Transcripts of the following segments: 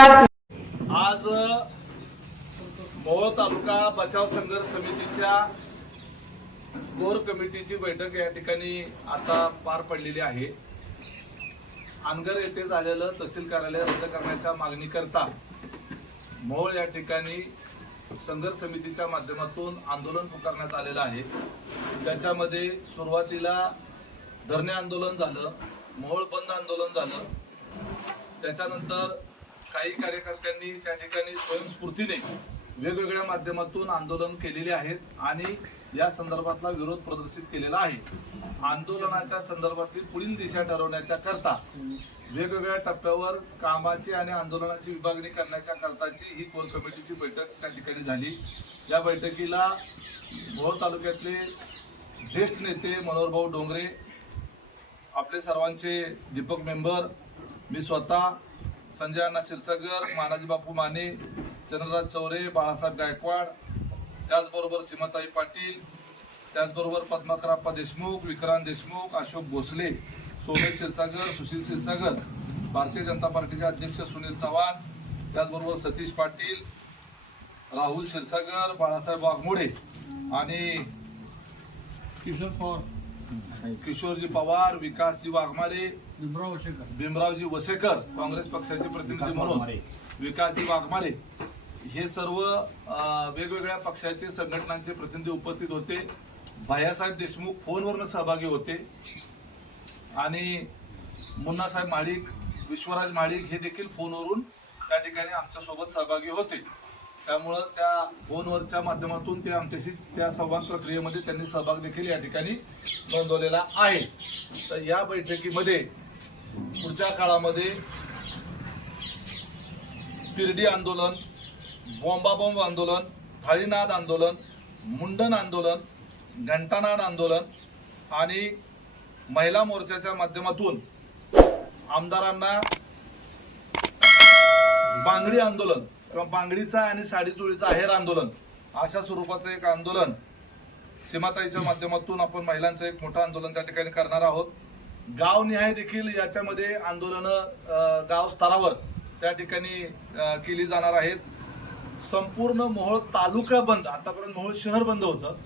आज मोहोळ तालुका बचाव संघर्ष समितीच्या कोर कमिटीची बैठक या ठिकाणी आता पार पडलेली आहे. अनगर येथे झालेलं तहसील कार्यालय रद्द करण्याच्या मागणीकरता मोहोळ या ठिकाणी संघर्ष समितीच्या माध्यमातून आंदोलन पुकारण्यात आलेलं आहे. ज्याच्यामध्ये सुरुवातीला धरणे आंदोलन झालं मोहोळ बंद आंदोलन झालं. त्याच्यानंतर काही कार्यकर्त्यांनी त्या ठिकाणी स्वयंस्फूर्तीने वेगवेगळ्या माध्यमातून आंदोलन केलेले आहेत आणि या संदर्भातला विरोध प्रदर्शित केलेला आहे. आंदोलनाच्या संदर्भातील पुढील दिशा ठरवण्याच्या करता वेगवेगळ्या टप्प्यावर कामाची आणि आंदोलनाची विभागणी करण्याच्या करताची ही कोर कमिटीची बैठक त्या ठिकाणी झाली. या बैठकीला भोर तालुक्यातले ज्येष्ठ नेते मनोहरभाऊ डोंगरे आपले सर्वांचे दीपक मेंबर मी स्वतः संजय अण्णा क्षीरसागर मानाजी बापू माने चंद्रराज चौरे बाळासाहेब गायकवाड त्याचबरोबर सीमाताई पाटील त्याचबरोबर पद्माकराप्पा देशमुख विक्रांत देशमुख अशोक भोसले सोमेश क्षीरसागर सुशील क्षीरसागर भारतीय जनता पार्टीचे अध्यक्ष सुनील चव्हाण त्याचबरोबर सतीश पाटील राहुल क्षीरसागर बाळासाहेब वाघमोडे आणि किशोर पवार. किशोरजी पवार विकासजी वाघमारे भीमरावजी वसेकर काँग्रेस पक्षाचे प्रतिनिधी म्हणून. विकासजी वाघमारे. हे सर्व वेगवेगळ्या पक्षाचे संघटनांचे प्रतिनिधी उपस्थित होते. भैयासाहेब देशमुख फोनवरनं सहभागी होते. आणि मुन्नासाहेब महाडिक विश्वराज महाडिक हे देखील फोनवरून त्या ठिकाणी आमच्यासोबत सहभागी होते. त्यामुळं त्या फोनवरच्या माध्यमातून ते आमच्याशी त्या संवाद प्रक्रियेमध्ये त्यांनी सहभाग देखील या ठिकाणी नोंदवलेला आहे. तर या बैठकीमध्ये पुढच्या काळामध्ये तिरडी आंदोलन बॉम्बाबॉम्ब आंदोलन थाळीनाद आंदोलन मुंडन आंदोलन घंटानाद आंदोलन आणि महिला मोर्चाच्या माध्यमातून आमदारांना बांगडी आंदोलन किंवा बांगडीचा आणि साडीचोळीचा आहेर आंदोलन अशा स्वरूपाचं एक आंदोलन सीमाताईच्या माध्यमातून आपण महिलांचं एक मोठं आंदोलन त्या ठिकाणी करणार आहोत. गावनिहाय देखील याच्यामध्ये आंदोलनं गाव स्तरावर त्या ठिकाणी केली जाणार आहेत. संपूर्ण मोहोळ तालुका बंद आतापर्यंत मोहोळ शहर बंद होतं.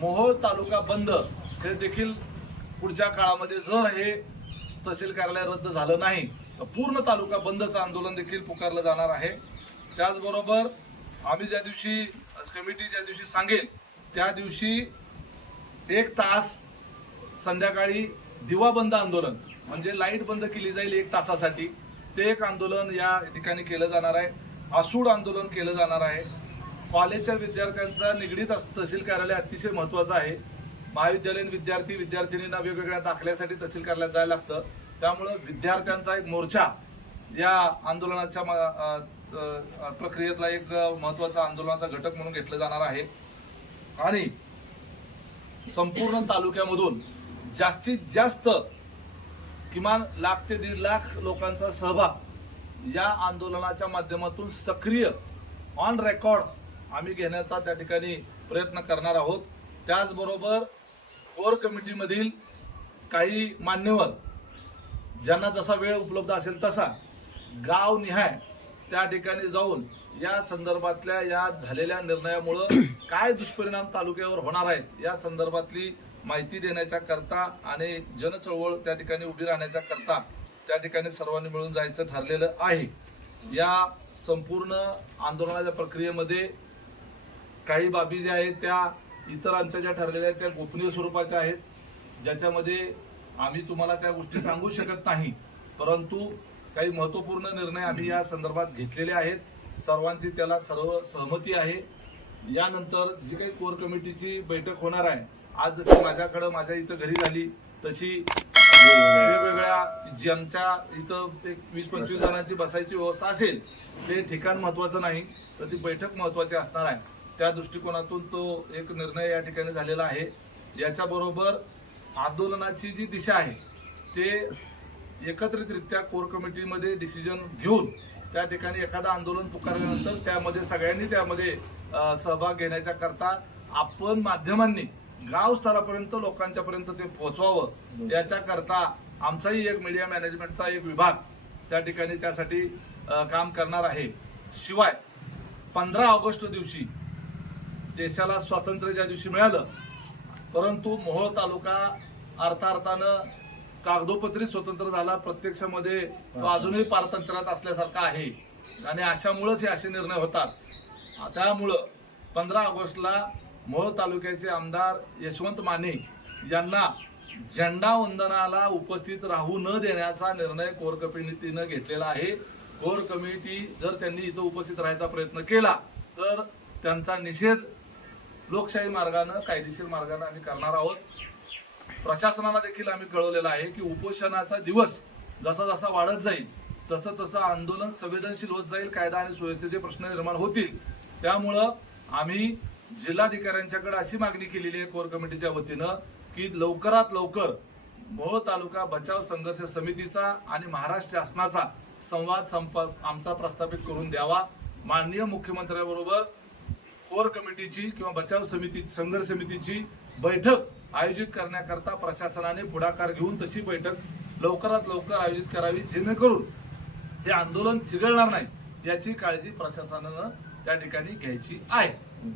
मोहोळ तालुका बंद हे देखील पुढच्या काळामध्ये जर हे तहसील कार्यालय रद्द झालं नाही तर पूर्ण तालुका बंदचं आंदोलन देखील पुकारलं जाणार आहे. त्याचबरोबर आम्ही ज्या दिवशी कमिटी ज्या दिवशी सांगेल त्या दिवशी एक तास संध्याकाळी दिवा बंद आंदोलन म्हणजे लाइट बंद केली जाईल एक तासासाठी ते एक आंदोलन या ठिकाणी केलं जाणार आहे. आसूड आंदोलन केलं जाणार आहे. कॉलेजच्या विद्यार्थ्यांचा निगडीत तहसील कार्यालय अतिशय महत्त्वाचं आहे. महाविद्यालयीन विद्यार्थी विद्यार्थिनींना वेगवेगळ्या दाखल्यासाठी तहसील कार्यालयात जायला लागतं. त्यामुळं विद्यार्थ्यांचा एक मोर्चा या आंदोलनाच्या प्रक्रियेतला एक महत्त्वाचा आंदोलनाचा घटक म्हणून घेतलं जाणार आहे. आणि संपूर्ण तालुक्यामधून जास्तीत जास्त किमान लाख ते दीड लाख लोकांचा सहभाग या आंदोलनाच्या माध्यमातून सक्रिय ऑन रेकॉर्ड आम्ही घेण्याचा त्या ठिकाणी प्रयत्न करणार आहोत. त्याचबरोबर कोर कमिटीमधील काही मान्यवर ज्यांना जसा वेळ उपलब्ध असेल तसा गाव निहाय त्या ठिकाणी जाऊन या संदर्भातल्या या झालेल्या निर्णयामुळं काय दुष्परिणाम तालुक्यावर होणार आहेत या संदर्भातली माहिती देण्याच्या करता आणि जनचळवळ त्या ठिकाणी उभी राहण्याच्या करता त्या ठिकाणी सर्वांनी मिळून जायचं ठरलेलं आहे. या संपूर्ण आंदोलनाच्या प्रक्रियेमध्ये काही बाबी ज्या आहेत त्या इतर आमच्या ज्या ठरलेल्या आहेत त्या गोपनीय स्वरूपाच्या आहेत. ज्याच्यामध्ये आम्ही तुम्हाला त्या गोष्टी सांगू शकत नाही. परंतु काही महत्त्वपूर्ण निर्णय आम्ही या संदर्भात घेतलेले आहेत. सर्वांची त्याला सर्व सहमती आहे. यानंतर जी काही कोर कमिटीची बैठक होणार आहे आज जशी माझ्याकडं माझ्या इथं घरी झाली तशी वेगवेगळ्या ज्यांच्या इथं एक वीस पंचवीस जणांची बसायची व्यवस्था असेल ते ठिकाण महत्वाचं नाही तर ती बैठक महत्वाची असणार आहे. त्या दृष्टिकोनातून तो एक निर्णय या ठिकाणी झालेला आहे. याच्याबरोबर आंदोलनाची जी दिशा आहे ते एकत्रितरित्या कोर कमिटीमध्ये डिसिजन घेऊन त्या ठिकाणी एखादं आंदोलन पुकारल्यानंतर त्यामध्ये सगळ्यांनी त्यामध्ये सहभाग घेण्याच्या करता आपण माध्यमांनी गाव स्तरापर्यंत लोकांच्या पर्यंत ते पोहोचवावं. याच्या करता आमचाही एक मीडिया मॅनेजमेंटचा एक विभाग त्या ठिकाणी त्यासाठी काम करणार आहे. शिवाय पंधरा ऑगस्ट दिवशी देशाला स्वातंत्र्य ज्या दिवशी मिळालं परंतु मोहोळ तालुका अर्थार्थानं कागदोपत्री स्वतंत्र झाला. प्रत्यक्षामध्ये तो अजूनही पारतंत्र्यात असल्यासारखा आहे. आणि अशामुळेच हे असे निर्णय होतात. त्यामुळं पंधरा ऑगस्टला मोहोळ तालुक्याचे आमदार यशवंत माने यांना झेंडा वंदनाला उपस्थित राहू न देण्याचा निर्णय कोर कमिटीनं घेतलेला आहे. कोर कमिटी जर त्यांनी इथं उपस्थित राहायचा प्रयत्न केला तर त्यांचा निषेध लोकशाही मार्गानं कायदेशीर मार्गानं आम्ही करणार आहोत. प्रशासनाला देखील आम्ही कळवलेलं आहे की उपोषणाचा दिवस जसा जसा वाढत जाईल तसं तसं आंदोलन संवेदनशील होत जाईल. कायदा आणि सुव्यवस्थेचे प्रश्न निर्माण होतील. त्यामुळं आम्ही जिल्हाधिकाऱ्यांच्याकडे अशी मागणी केलेली आहे कोर कमिटीच्या वतीनं की लवकरात लवकर मोहोळ तालुका बचाव संघर्ष समितीचा आणि महाराष्ट्र शासनाचा संवाद संप आमचा प्रस्थापित करून द्यावा. माननीय मुख्यमंत्र्याबरोबर कोर कमिटीची किंवा बचाव समिती संघर्ष समितीची बैठक आयोजित करण्याकरता प्रशासनाने पुढाकार घेऊन तशी बैठक लवकरात लवकर आयोजित करावी जेणेकरून हे आंदोलन चिघळणार नाही याची काळजी प्रशासनानं त्या ठिकाणी घ्यायची आहे.